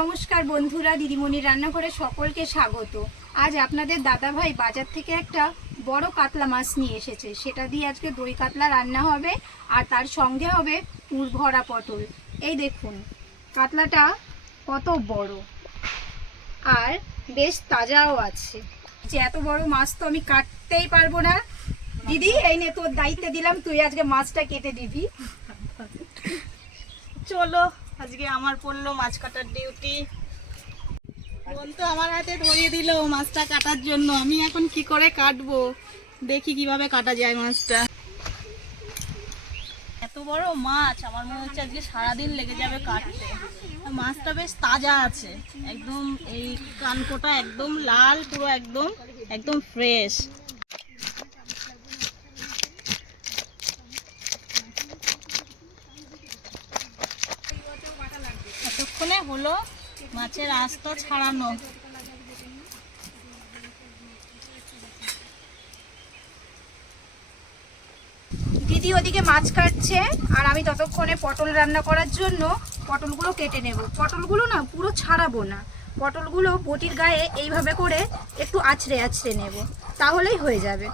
নমস্কার বন্ধুরা, দিদিমণির রান্নাঘরে সকলকে স্বাগত। আজ আপনাদের দাদাভাই বাজার থেকে একটা বড় কাতলা মাছ নিয়ে এসেছে। সেটা দিয়ে আজকে দই কাতলা রান্না হবে, আর তার সঙ্গে হবে পুর ভরা পটল। এই দেখুন কাতলাটা কত বড়, আর বেশ তাজাও আছে। যে এত বড় মাছ তো আমি কাটতেই পারবো না। দিদি, এই নে তোর দায়িত্বে দিলাম, তুই আজকে মাছটা কেটে দিবি। চলো, আজকে আমার পড়লো মাছ কাটার ডিউটি। বোন তো আমার হাতে ধরিয়ে দিল মাছটা কাটার জন্য। আমি এখন কি করে কাটবো, দেখি কিভাবে কাটা যায় মাছটা। এত বড় মাছ, আমার মনে হচ্ছে আজকে সারাদিন লেগে যাবে কাটতে। মাছটা বেশ তাজা আছে, একদম এই কানকোটা একদম লাল, পুরো একদম একদম ফ্রেশ। এতক্ষণে হলো মাছের আঁশটা ছাড়ানো। দিদি ওদিকে মাছ কাটছে, আর আমি ততক্ষণে পটল রান্না করার জন্য পটলগুলো কেটে নেব। পটলগুলো না পুরো ছাড়াবো না, পটলগুলো বটির গায়ে এইভাবে করে একটু আছড়ে আছড়ে নেব, তাহলেই হয়ে যাবে।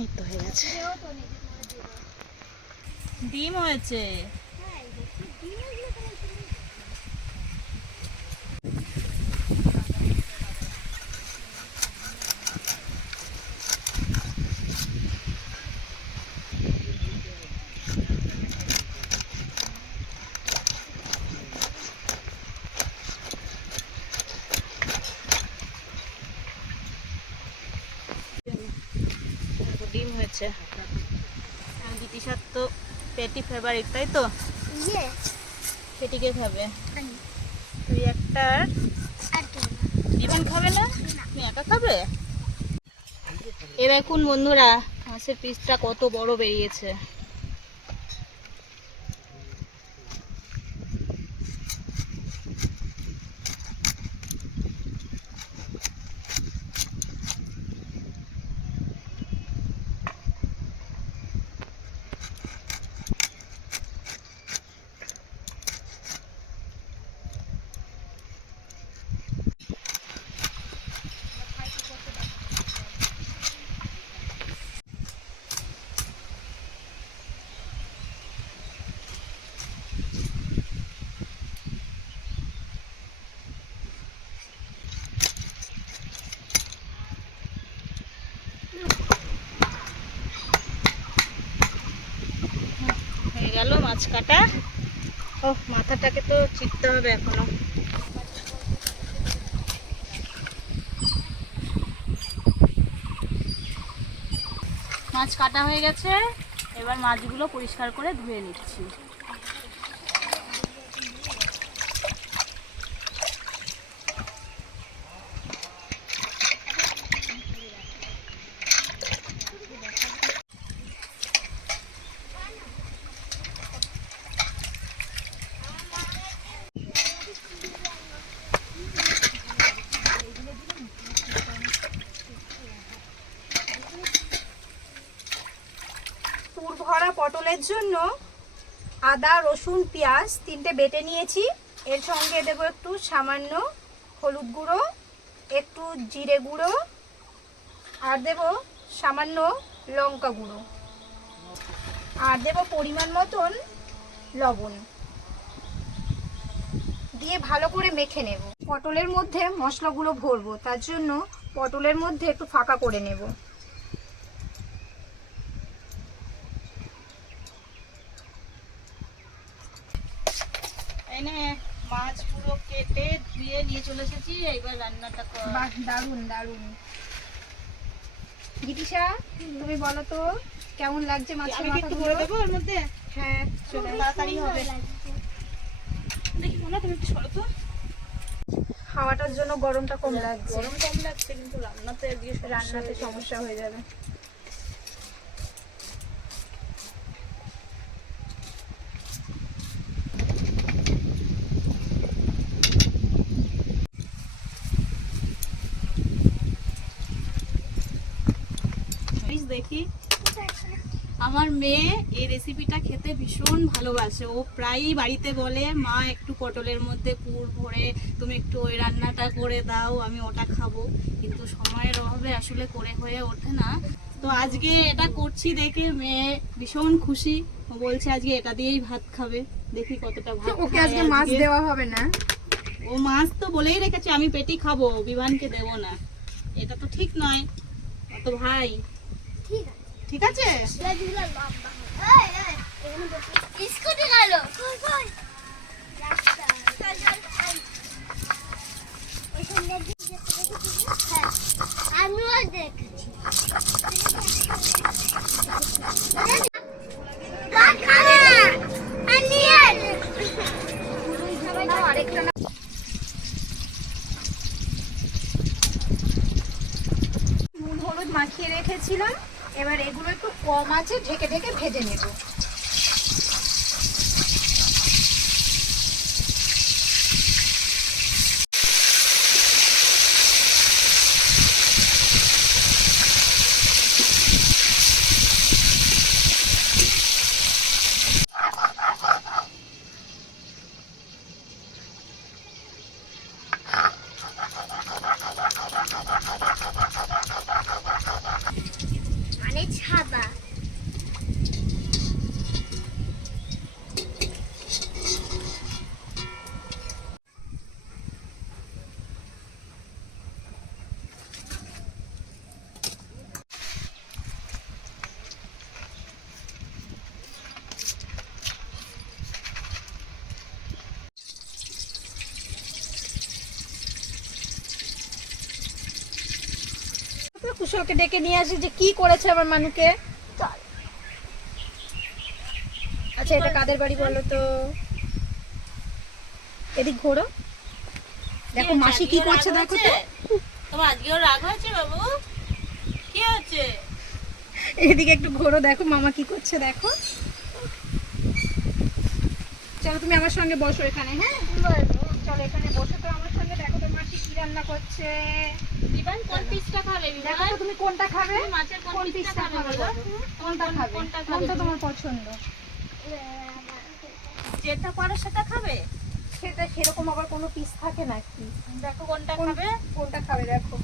এই তো হয়ে গেছে, ডিম হয়েছে। ডিম হয়েছে। দিদিশার তো পেটি ফেভারিট, তাই তো? পেটিকে খাবে তুই একটা, জীবন খাবে না, তুমি একা খাবে। এ দেখুন বন্ধুরা, মাছের পিসটা কত বড় বেরিয়েছে। হয়ে গেল মাছ কাটা। ও, মাথাটাকে তো চিপতে হবে এখনো। মাছ কাটা হয়ে গেছে, এবার মাছগুলো পরিষ্কার করে ধুয়ে নিচ্ছি। পুর ভরা পটলের জন্য আদা, রসুন, পেঁয়াজ তিনটে বেটে নিয়েছি। এর সঙ্গে দেবো একটু সামান্য হলুদ গুঁড়ো, একটু জিরে গুঁড়ো, আর দেব সামান্য লঙ্কা গুঁড়ো, আর দেব পরিমাণ মতন লবণ। দিয়ে ভালো করে মেখে নেব। পটলের মধ্যে মশলাগুলো ভরবো, তার জন্য পটলের মধ্যে একটু ফাঁকা করে নেব। মাছ পুরো কেটে ধুয়ে নিয়ে চলে এসেছি, এইবার রান্নাটা কর। বাহ, দারুণ দারুণ। গীতিশা, তুমি বলো তো কেমন লাগছে মাছের আমি একটু মাথাগুলো? ভরে দেবো ওর মধ্যে। হ্যাঁ, চলে তাড়াতাড়ি হবে। দেখি মনে, তুমি একটু সরো তো। খাওয়াটার জন্য গরমটা কম লাগছে। গরম কম লাগছে, কিন্তু রান্নাতে রান্নাতে সমস্যা হয়ে যাবে। দেখি। আমার মেয়ে এই রেসিপিটা খেতে ভীষণ ভালোবাসে, ও প্রায়ই বাড়িতে বলে মা একটু পটলের মধ্যে পুর ভরে তুমি একটু ওই রান্নাটা করে দাও, আমি ওটা খাবো, কিন্তু সময়ের অভাবে আসলে করে হয়ে ওঠে না। তো আজকে এটা করছি দেখে মেয়ে ভীষণ খুশি, ও বলছে আজকে এটা দিয়েই ভাত খাবে, দেখি কতটা ভাত ওকে খায় আজকে মাছ আজকে। দেওয়া হবে না? ও মাছ তো বলেই রেখেছে আমি পেটি খাবো, বিভানকে দেবো না, এটা তো ঠিক নয়। তো ভাই ঠিক আছে, আমিও দেখছি আরেকটা না। নুন হলুদ মাখিয়ে রেখেছিলাম, এবার এগুলো একটু কম আছে ঢেকে ঢেকে ভেজে নেব। মানে ছাবা কুশলকে ডেকে নিয়ে আসি যে কি করেছে আমার মানুকে। আচ্ছা এটা কাদের বাড়ি বলো তো? এদিক ঘোরো, দেখো মাসি কি করছে দেখো তো। তোমার আজকেও রাগ হয়েছে বাবু? কি হচ্ছে? এদিকে একটু ঘোরো, দেখো মামা কি করছে দেখো। চলো তুমি আমার সঙ্গে বসো এখানে, হ্যাঁ চলো এখানে বসো তো আমার সঙ্গে, দেখো তো মাসি কি রান্না করছে। বিভান কোন পিসটা খাবে? দেখো তো তুমি কোনটা খাবে, মাছের কোন পিসটা খাবে বলো? কোনটা খাবে, কোনটা খাবে? কোনটা তোমার পছন্দ? যেটা পারো সেটা খাবে। সেটা সেরকম আবার কোনো পিস থাকে নাকি? দেখো কোনটা কোন- খাবে। কোনটা খাবে দেখো।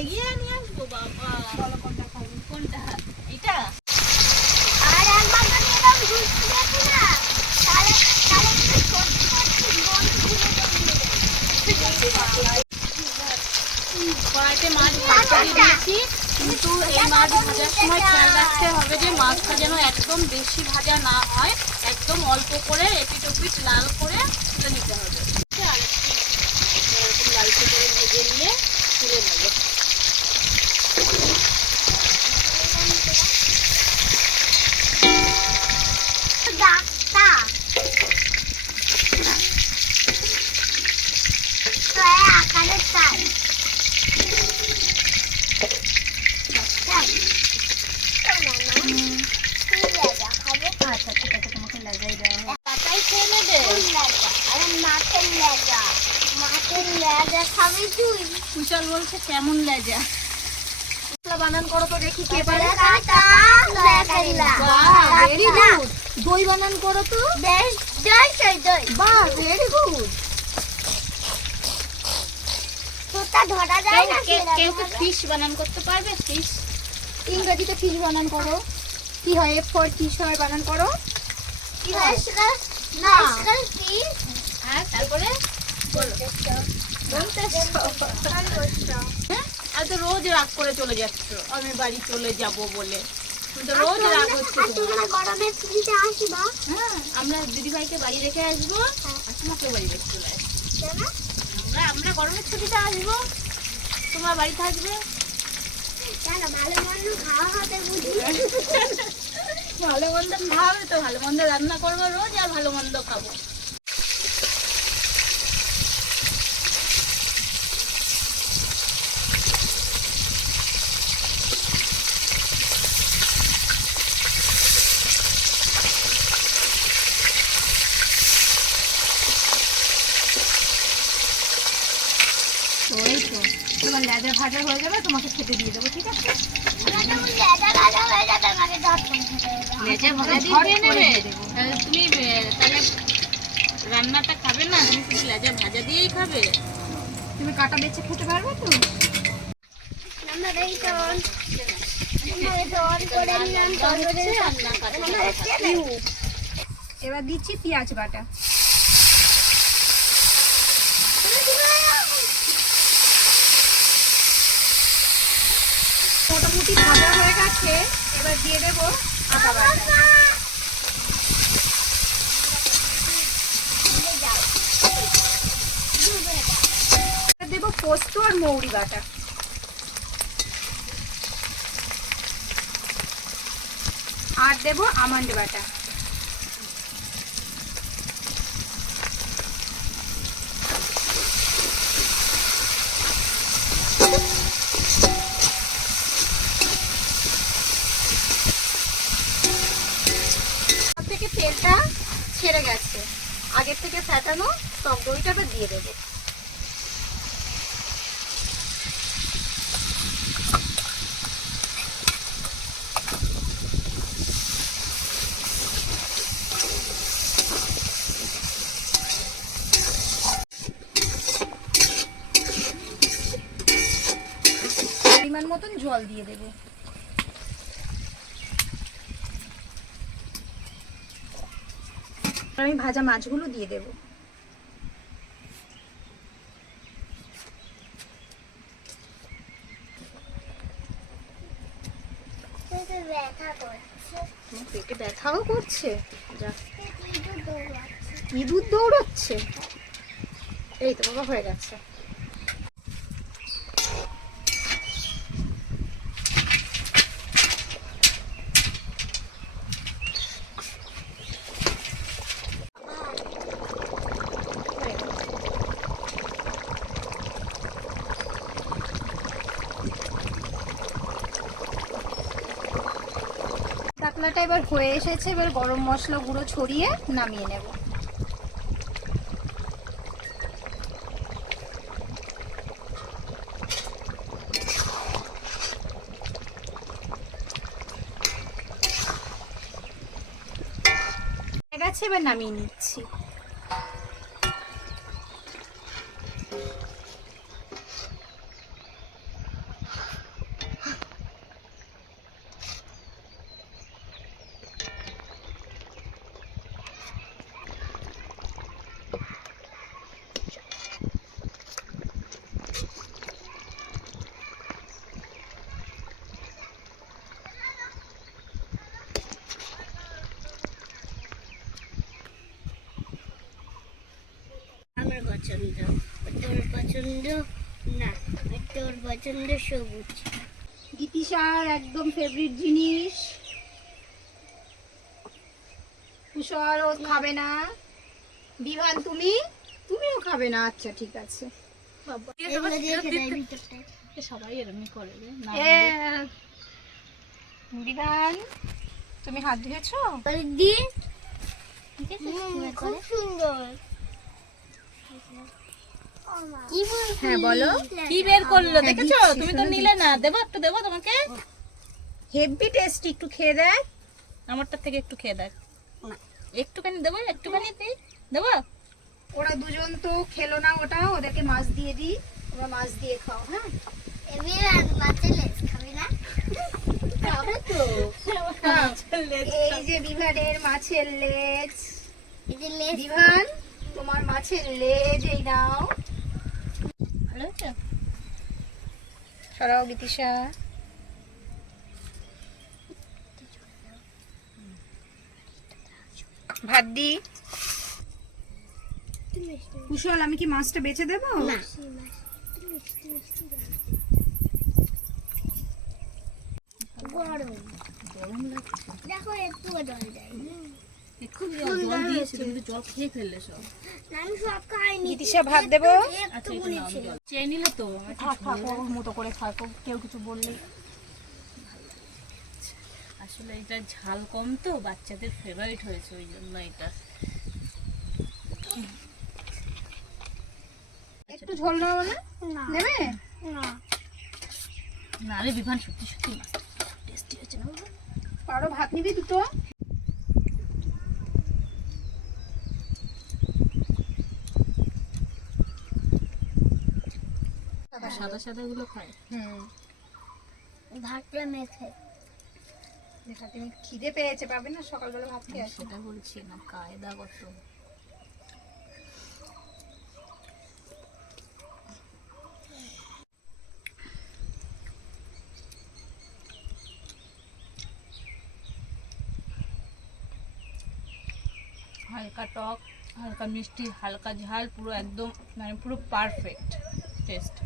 এগিয়ে নিয়ে আসবো বাবা। বলো কোনটা খাবে। কোনটা? এটা? আর একবার যদি এরকম ঘুরতে দেখি না, তাহলে তাহলে কিন্তু সত্যি সত্যি মন ঘুরে যাবে। কড়াইতে মাছ ভাজতে দিয়ে দিয়েছি, কিন্তু এই মাছ ভাজার সময় খেয়াল রাখতে হবে যে মাছটা যেন একদম বেশি ভাজা না হয়, একদম অল্প করে এপিট ওপিট লাল করে তুলে নিতে হবে। আর একটু এরকম লালচে করে ভেজে নিয়ে তুলে নেবো। ডাক্তা তো আকারের তাই আচ্ছা ঠিক আছে, তোমাকে লাগাই দেওয়া হবে। তাতাই খেয়ে নেবে। মাছের লেজা, মাছের লেজা খাবি তুই? কুশল বলছে কেমন লেজা। মশলা বানান করো তো দেখি কে পারে। Very good. দই বানান করো তো। বেশ দই দই দই বাহ ভেরি গুড। তোটা ধরা যায় না কেউ ফিশ বানান করতে পারবে? ফিশ ইংরেজিতে ফিশ বানান করো। কি হয়? এফ ফর ফিশ হয়, বানান করো। কি হয় সেটা না ফিশ আর তারপরে আর তো রোজ রাগ করে চলে যাচ্ছ আমি বাড়ি চলে যাব বলে, তুমি তো রোজ রাগ হচ্ছে তোমার। তোমরা গরমের ছুটিতে আসবা? হ্যাঁ আমরা দিদিভাইকে বাড়ি রেখে আসবো, আর তোমাকে বাড়ি রেখে চলে আসবো। কেন? আমরা গরমের ছুটিতে আসবো, তোমরা বাড়ি থাকবে। কেন ভালো মন্দ খাওয়া হবে বুঝি? ভালো মন্দ খাওয়াবে তো, ভালো মন্দ রান্না করবো রোজ, আর ভালো মন্দ খাবো। ওই তো তোমার লেজা ভাজা হয়ে যাবে, তোমাকে খেতে দিয়ে দেবো, ঠিক আছে? লেজা ভাজা দিয়ে নেবে? তাহলে তুমি তাহলে রান্নাটা খাবে না, তুমি শুধু লেজা ভাজা দিয়েই খাবে? তুমি কাটা বেছে খেতে পারবে তো? এবার দিচ্ছি পেঁয়াজ বাটা। মোটামুটি ভাজা হয়ে গেছে, এবার দিয়ে দেবো আদা বাটা। দেবো পোস্ত আর মৌরি বাটা। আর দেবো আমন্ড বাটা। থেকে তেলটা ছেড়ে গেছে, আগের থেকে ফ্যাটানো টক দইটা দিয়ে দেবো। পরিমাণ মতন জল দিয়ে দেবো। আমি ভাজা মাছগুলো দিয়ে দেব। পেটে ব্যথাও করছে, ইঁদুর দৌড়াচ্ছে। এই তো বাবা হয়ে গেছে। কাতলাটা এবার হয়ে এসেছে, এবার গরম মশলা গুঁড়ো ছড়িয়ে নামিয়ে নেব। হয়ে গেছে, এবার নামিয়ে নিচ্ছি। আমার পছন্দ, তোর পছন্দ না, তোর পছন্দ সবুজ। গীতিশার একদম ফেভারিট জিনিস। কুশলও খাবে না, বিভান তুমিও খাবে না? আচ্ছা ঠিক আছে। সবাই এরকমই করে রে। বিধান, তুমি হাত ধুয়েছো? খুব সুন্দর। হ্যাঁ বলো। কি বের করলো হ্যাঁ, দেখেছো? দিচ্ছি, তুমি তো শোনো নিলে না। দেবো একটু, দেবো তোমাকে? হেভি টেস্টি, একটু খেয়ে দেখ। আমারটা থেকে একটু খেয়ে দেখ। একটুখানি দেবো, একটুখানি দেবো। ওরা দুজন তো খেলো না ওটা, ওদেরকে মাছ দিয়ে দিই, ওরা মাছ দিয়ে খাও। হ্যাঁ মাছের লেজ খাবি না? খাবো তো। এই যে বিভানের মাছের লেজ। বিভান, তোমার মাছের লেজ এই নাও। ভালো হয়েছে? সরাও গীতিশা। ভাত দি। কুশল, আমি কি মাছটা বেছে দেবো? গরম দেখো, একটু জল দেয়। একটু জল দিয়েছি, তুমি তো জল খেয়ে ফেললে সব। আমি সব খাইনি। গীতিশা ভাত দেবো? আচ্ছা একটু নাও জল। চেয়ে নিলে তো থাক থাক, ওর মতো করে থাকো, কেউ কিছু বললেই। আসলে এটা ঝাল কম তো, বাচ্চাদের ফেভারিট হয়েছে ওই জন্য এটা। একটু ঝোল নেবো না? না। নেবে? না না রে বিভান, সত্যি সত্যি মাছ টেস্টি হয়েছে না বাবা? পারো ভাত নিবি দুটো? সাদা সাদা গুলো খায়। ভাতটা মেখে যেটা তুমি খিদে পেয়েছে, পাবে না সকালবেলা ভাত খেয়ে আসো। সেটা বলছি না, কায়দা কত। হালকা টক, হালকা মিষ্টি, হালকা ঝাল, পুরো একদম মানে পুরো পারফেক্ট টেস্ট।